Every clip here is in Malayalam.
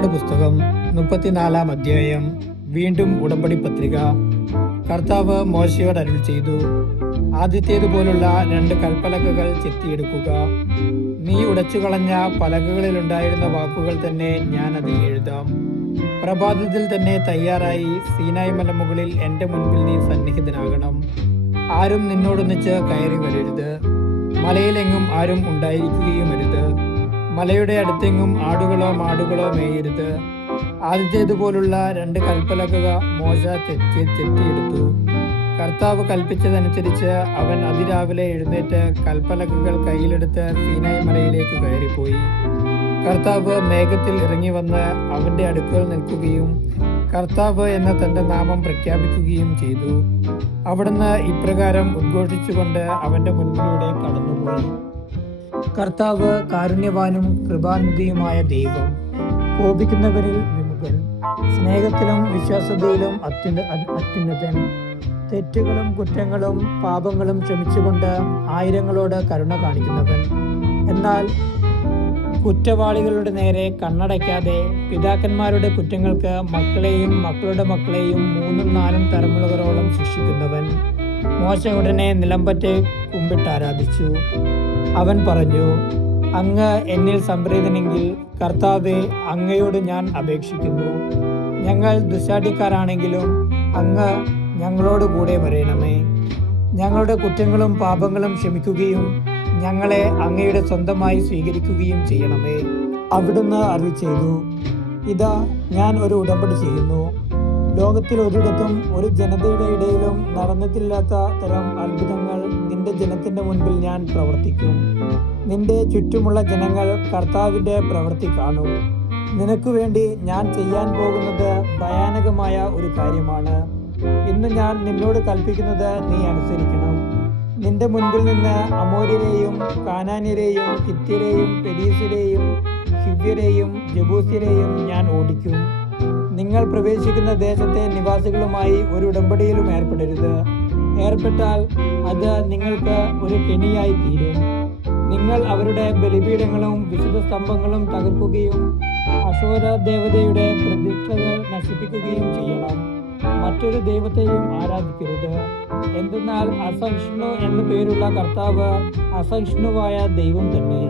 പുറപ്പാട് പുസ്തകം മുപ്പത്തിനാലാം അധ്യായം. വീണ്ടും ഉടമ്പടി പത്രിക. കർത്താവ് മോശയോട് അരുൾ ചെയ്തു ആദ്യത്തേതുപോലുള്ള രണ്ട് കൽപ്പലകകൾ ചെത്തിയെടുക്കുക. നീ ഉടച്ചുകളഞ്ഞ പലകകളിലുണ്ടായിരുന്ന വാക്കുകൾ തന്നെ ഞാൻ അതിൽ എഴുതാം. പ്രഭാതത്തിൽ തന്നെ തയ്യാറായി സീനായ് മലമുകളിൽ എന്റെ മുൻപിൽ നീ സന്നിഹിതനാകണം. ആരും നിന്നോടൊന്നിച്ച് കയറി വരരുത് മലയിലെങ്ങും ആരും ഉണ്ടായിരിക്കുകയും അരുത് മലയുടെ അടുത്തെങ്ങും ആടുകളോ മാടുകളോ മേയരുത്. ആദ്യത്തേതുപോലുള്ള രണ്ട് കൽപ്പലകുക മോശ തെറ്റി തെറ്റിയെടുത്തു. കർത്താവ് കൽപ്പിച്ചതനുസരിച്ച് അവൻ അതിരാവിലെ എഴുന്നേറ്റ് കൽപ്പലകുകൾ കയ്യിലെടുത്ത് സീനായ് മലയിലേക്ക് കയറിപ്പോയി. കർത്താവ് മേഘത്തിൽ ഇറങ്ങി വന്ന് അവന്റെ അടുക്കൽ നിൽക്കുകയും കർത്താവ് എന്ന തന്റെ നാമം പ്രഖ്യാപിക്കുകയും ചെയ്തു. അവിടുന്ന് ഇപ്രകാരം ഉദ്ഘോഷിച്ചുകൊണ്ട് അവന്റെ മുൻപിലൂടെ കടന്നുപോയി. കർത്താവ് കാരുണ്യവാനും കൃപാനിധിയുമായ ദൈവം കോപിക്കുന്നവരിൽ വിമുഖൻ സ്നേഹത്തിലും വിശ്വാസതയിലും അത്യുന്ന അത്യുന്നതൻ. തെറ്റുകളും കുറ്റങ്ങളും പാപങ്ങളും ക്ഷമിച്ചുകൊണ്ട് ആയിരങ്ങളോട് കരുണ കാണിക്കുന്നവൻ. എന്നാൽ കുറ്റവാളികളുടെ നേരെ കണ്ണടയ്ക്കാതെ പിതാക്കന്മാരുടെ കുറ്റങ്ങൾക്ക് മക്കളെയും മക്കളുടെ മക്കളെയും മൂന്നും നാലും തലമുറകളോളം ശിക്ഷിക്കുന്നവൻ മോശ ഉടനെ നിലമ്പറ്റെ കുമ്പിട്ട് ആരാധിച്ചു. അവൻ പറഞ്ഞു അങ്ങ് എന്നിൽ സംപ്രീതനെങ്കിൽ കർത്താവെ അങ്ങയോട് ഞാൻ അപേക്ഷിക്കുന്നു. ഞങ്ങൾ ദുശാഠിക്കാരാണെങ്കിലും അങ്ങ് ഞങ്ങളോട് കൂടെ വരയണമേ ഞങ്ങളുടെ കുറ്റങ്ങളും പാപങ്ങളും ക്ഷമിക്കുകയും ഞങ്ങളെ അങ്ങയുടെ സ്വന്തമായി സ്വീകരിക്കുകയും ചെയ്യണമേ. അവിടുന്ന് അരുൾ ചെയ്തു ഇതാ ഞാൻ ഒരു ഉടമ്പടി ചെയ്യുന്നു. ലോകത്തിൽ ഒരിടത്തും ഒരു ജനതയുടെ ഇടയിലും നടന്നിട്ടില്ലാത്ത തരം അത്ഭുതങ്ങൾ നിന്റെ ജനത്തിന്റെ മുൻപിൽ ഞാൻ പ്രവർത്തിക്കും. നിന്റെ ചുറ്റുമുള്ള ജനങ്ങൾ കർത്താവിന്റെ പ്രവൃത്തി കാണും. നിനക്ക് വേണ്ടി ഞാൻ ചെയ്യാൻ പോകുന്നത് ഭയാനകമായ ഒരു കാര്യമാണ്. ഇന്ന് ഞാൻ നിന്നോട് കൽപ്പിക്കുന്നത് നീ അനുസരിക്കണം. നിന്റെ മുൻപിൽ നിന്ന് അമോര്യരെയും കാനാനിരെയും ഹിത്യരെയും പെരീസിലെയും ഹിവ്യരെയും ജബൂസിലെയും ഞാൻ ഓടിക്കും. നിങ്ങൾ പ്രവേശിക്കുന്ന ദേശത്തെ നിവാസികളുമായി ഒരു ഉടമ്പടിയിലും ഏർപ്പെടരുത്. ഏർപ്പെട്ടാൽ അത് നിങ്ങൾക്ക് ഒരു കെണിയായി തീരും. നിങ്ങൾ അവരുടെ ബലിപീഠങ്ങളും വിശുദ്ധ സ്തംഭങ്ങളും തകർക്കുകയും അശോര ദേവതയുടെ പ്രതിഷ്ഠകൾ നശിപ്പിക്കുകയും ചെയ്യണം. മറ്റൊരു ദൈവത്തെയും ആരാധിക്കരുത്. എന്തെന്നാൽ അസഹിഷ്ണു എന്ന പേരുള്ള കർത്താവ് അസഹിഷ്ണുവായ ദൈവം തന്നെ.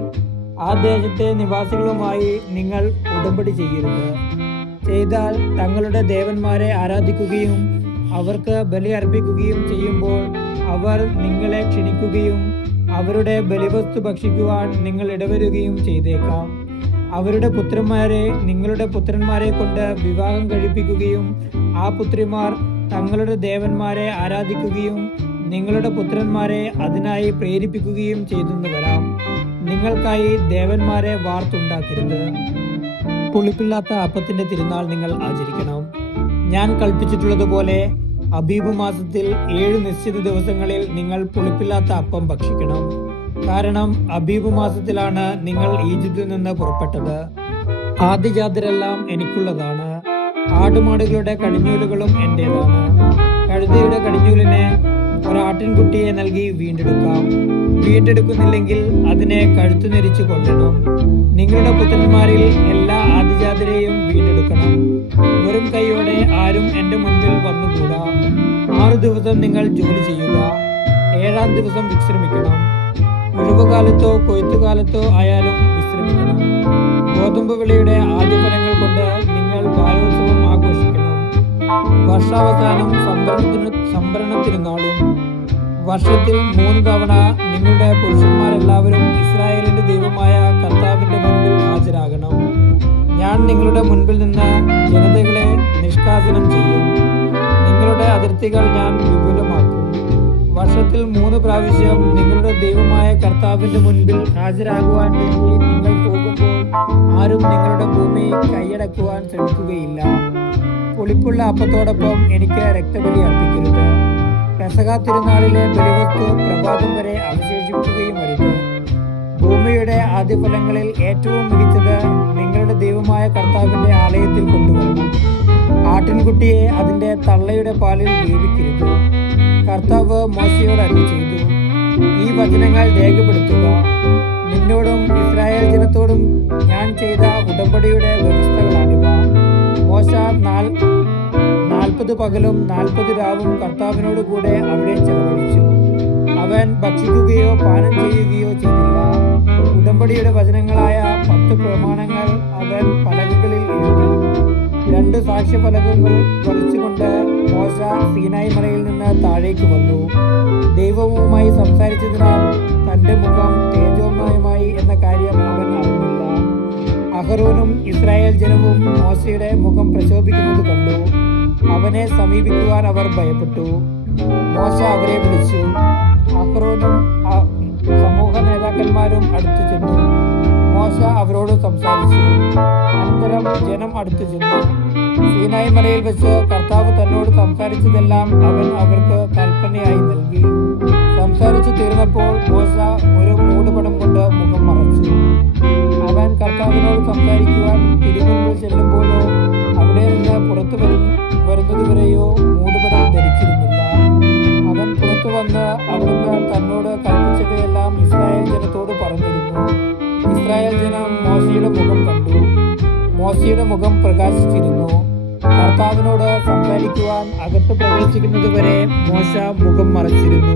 ആ ദേശത്തെ നിവാസികളുമായി നിങ്ങൾ ഉടമ്പടി ചെയ്യരുത്. ചെയ്താൽ തങ്ങളുടെ ദേവന്മാരെ ആരാധിക്കുകയും അവർക്ക് ബലി അർപ്പിക്കുകയും ചെയ്യുമ്പോൾ അവർ നിങ്ങളെ ക്ഷണിക്കുകയും അവരുടെ ബലിവസ്തു ഭക്ഷിക്കുവാൻ നിങ്ങൾ ഇടവരുകയും ചെയ്തേക്കാം. അവരുടെ പുത്രന്മാരെ നിങ്ങളുടെ പുത്രന്മാരെ കൊണ്ട് വിവാഹം കഴിപ്പിക്കുകയും ആ പുത്രിമാർ തങ്ങളുടെ ദേവന്മാരെ ആരാധിക്കുകയും നിങ്ങളുടെ പുത്രന്മാരെ അതിനായി പ്രേരിപ്പിക്കുകയും ചെയ്തെന്ന് വരാം. നിങ്ങൾക്കായി ദേവന്മാരെ വാർത്തുണ്ടാക്കരുത്. പുളിപ്പില്ലാത്ത അപ്പത്തിന്റെ തിരുനാൾ നിങ്ങൾ ആചരിക്കണം. ഞാൻ കൽപ്പിച്ചിട്ടുള്ളതുപോലെ അബീബ് മാസത്തിൽ ഏഴ് നിശ്ചിത ദിവസങ്ങളിൽ നിങ്ങൾ പുളിപ്പില്ലാത്ത അപ്പം ഭക്ഷിക്കണം. കാരണം അബീബ് മാസത്തിലാണ് നിങ്ങൾ ഈജിപ്തിൽ നിന്ന് പുറപ്പെട്ടത്. ആദിജാതരെല്ലാം എനിക്കുള്ളതാണ്. ആടുമാടുകളുടെ കടിഞ്ഞൂലുകളും എന്റേതാണ്. കഴുതയുടെ കടിഞ്ഞൂലിനെ ഒരാട്ടിൻകുട്ടിയെ നൽകി വീണ്ടെടുക്കാം. വീണ്ടെടുക്കുന്നില്ലെങ്കിൽ അതിനെ കഴുത്തു നെരിച്ചു കൊല്ലണം. നിങ്ങളുടെ പുത്രന്മാരിൽ എല്ലാ ആദിജാതരെയും വീണ്ടെടുക്കണം. വെറും കൈയോടെ ആരും എന്റെ മുൻപിൽ വന്നുകൂടാ. ആറു ദിവസം നിങ്ങൾ ജോലി ചെയ്യുക. ഏഴാം ദിവസം വിശ്രമിക്കണം. ഉഴവുകാലത്തോ കൊയ്ത്തുകാലത്തോ ആയാലും വിശ്രമിക്കണം. ഗോതമ്പ് വിളിയുടെ ആദ്യ ഫലങ്ങൾ കൊണ്ട് നിങ്ങൾ ബാലോത്സവം ആഘോഷിക്കണം. വർഷാവസാനം സംഭരണത്തിന് സംഭരണത്തിരുന്നാളും വർഷത്തിൽ മൂന്ന് തവണ നിങ്ങളുടെ പുരുഷന്മാരെല്ലാവരും ഇസ്രായേലിന്റെ ദൈവമായ കർത്താവിന്റെ മുൻപിൽ ഹാജരാകണം. ഞാൻ നിങ്ങളുടെ മുൻപിൽ നിന്ന് ജനതകളെ നിഷ്കാസനം ചെയ്യും. നിങ്ങളുടെ അതിർത്തികൾ ഞാൻ വിപുലമാക്കും. വർഷത്തിൽ മൂന്ന് പ്രാവശ്യം നിങ്ങളുടെ ദൈവമായ കർത്താവിന്റെ മുൻപിൽ ഹാജരാകുവാൻ വേണ്ടി നിങ്ങൾ പോകുമ്പോൾ ആരും നിങ്ങളുടെ ഭൂമി കൈയടക്കുവാൻ ശ്രമിക്കുകയില്ല. പുളിപ്പുള്ള അപ്പത്തോടൊപ്പം എനിക്ക് രക്തബലി അർപ്പിക്കരുത്. പെസക തിരുനാളിലെ ബലിവസ്തു പ്രഭാതം വരെ അവശേഷിപ്പിക്കുകയും അരുത് ഭൂമിയുടെ ആദ്യഫലങ്ങളിൽ ഏറ്റവും മികച്ചത് നിങ്ങളുടെ ദൈവമായ കർത്താവിന്റെ ആലയത്തിൽ കൊണ്ടുവരണം. ആട്ടിൻകുട്ടിയെ അതിന്റെ തള്ളയുടെ പാലിൽ ജീവിക്കരുത് കർത്താവ് മോശയോട് അരുൾ ചെയ്തു. ഈ വചനങ്ങൾ രേഖപ്പെടുത്തുക. നിന്നോടും ഇസ്രായേൽ ജനത്തോടും ഞാൻ ചെയ്ത ഉടമ്പടിയുടെ വ്യവസ്ഥകളാണിവ. നാൽ നാൽപ്പത് പകലും നാൽപ്പത് രാവും കർത്താവിനോട് കൂടെ അവിടെ ചെലവഴിച്ചു. അവൻ ഭക്ഷിക്കുകയോ പാനം ചെയ്യുകയോ ചെയ്തില്ല. ഉടമ്പടിയുടെ വചനങ്ങളായ പത്ത് പ്രമാണങ്ങൾ അവൻ പലകകളിൽ എഴുതി. രണ്ട് സാക്ഷ്യ സാക്ഷ്യഫലകങ്ങൾ പറിച്ചുകൊണ്ട് മോശ സീനായി മലയിൽ നിന്ന് താഴേക്ക് വന്നു. ദൈവവുമായി സംസാരിച്ചതിനാൽ തന്റെ മുഖം തേജോമയമായി എന്ന കാര്യം അവൻ അറിഞ്ഞില്ല. അഹറോനും ഇസ്രായേൽ ജനവും മോശയുടെ മുഖം പ്രശോഭിക്കുന്നത് കണ്ടു. അവനെ സമീപിക്കുവാൻ അവർ ഭയപ്പെട്ടു. മോശ അവരെ വിളിച്ചു. അഹ്റോനും സമൂഹ നേതാക്കന്മാരും അടുത്തു ചെന്നു. മോശ അവരോട് സംസാരിച്ചു. അനന്തരം ജനം അടുത്തു ചെന്നു. സീനായി മലയിൽ വെച്ച് കർത്താവ് തന്നോട് സംസാരിച്ചതെല്ലാം അവൻ അവർക്ക് കൽപ്പനയായി നൽകി. സംസാരിച്ചു തീർന്നപ്പോൾ മോശ ഒരു മൂടുപടം കൊണ്ട് മുഖം മറച്ചു. അവൻ കർത്താവിനോട് സംസാരിക്കുവാൻ തിരുമുൻപിൽ ചെല്ലുമ്പോഴോ അവിടെ നിന്ന് പുറത്തു വരും വരുന്നതുവരെയോ മൂടുപടം ധരിച്ചിരുന്നില്ല. അവൻ പുറത്തു വന്ന് അവിടുന്ന് തന്നോട് കൽപ്പിച്ചവയെല്ലാം ഇസ്രായേൽ ജനത്തോട് പറഞ്ഞിരുന്നു. ഇസ്രായേൽ ജനം മോശയുടെ മുഖം കണ്ടു. മോശയുടെ മുഖം പ്രകാശിച്ചിരുന്നു. കർത്താവിനോട് സംസാരിക്കുവാൻ അകത്ത് പ്രവേശിക്കുന്നതുവരെ മോശ മുഖം മറച്ചിരുന്നു.